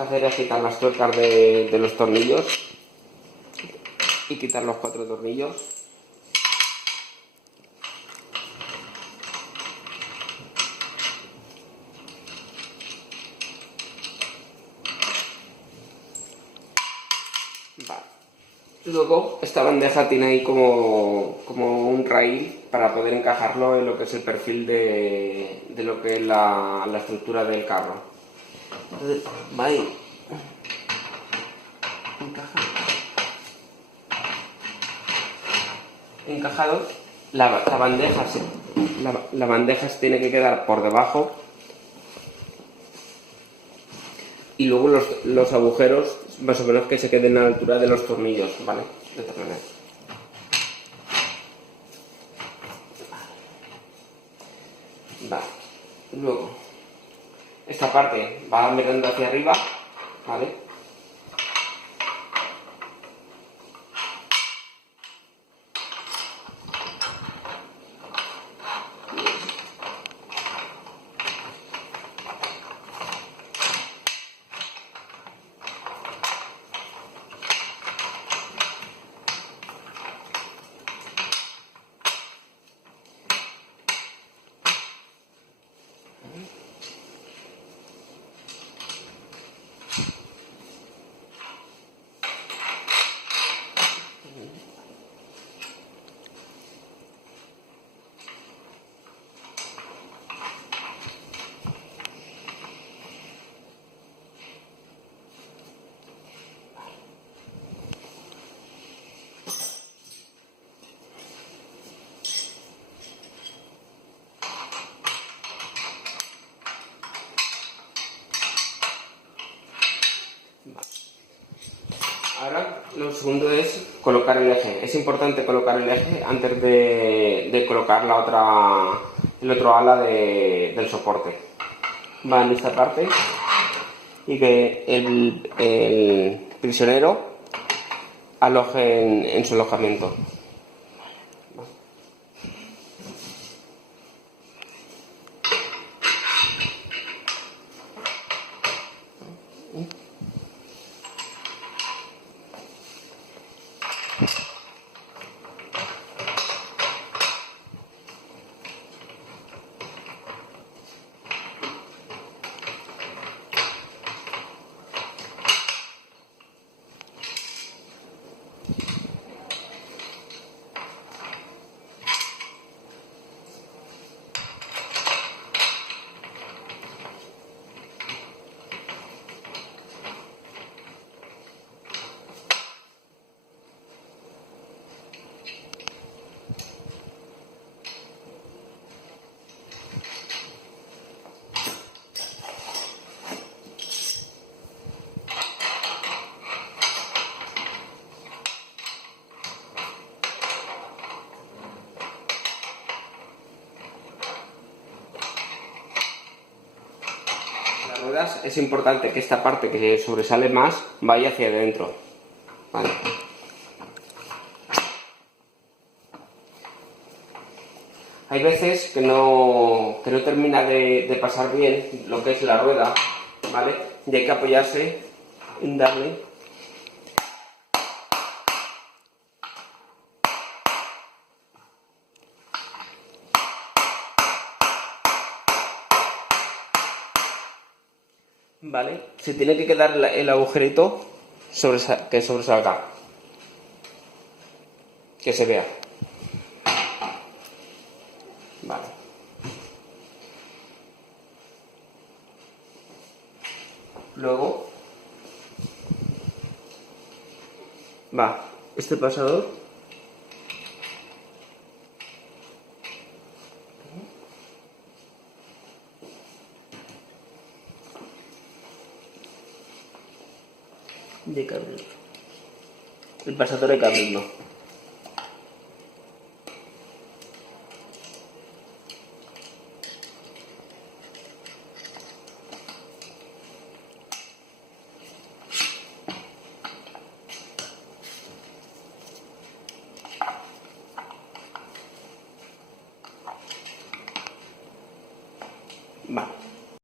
que hacer es quitar las tuercas de los tornillos y quitar los 4 tornillos. Vale. Luego esta bandeja tiene ahí como un rail para poder encajarlo en lo que es el perfil de lo que es la estructura del carro. Entonces va ahí encajado. La bandeja se tiene que quedar por debajo y luego los agujeros más o menos que se queden a la altura de los tornillos, ¿vale? De esta manera. Vale. Luego esta parte va mirando hacia arriba, ¿vale? Ahora lo segundo es colocar el eje. Es importante colocar el eje antes de colocar el otro ala del soporte. Va en esta parte y que el prisionero aloje en su alojamiento. Ruedas es importante que esta parte que sobresale más vaya hacia adentro, ¿vale? Hay veces que no termina de pasar bien lo que es la rueda, ¿vale? Y hay que apoyarse en darle. ¿Vale? Se tiene que quedar el agujerito que sobresalga, que se vea. Vale. Luego va este pasador de que abrirlo. El pasador hay que abrirlo.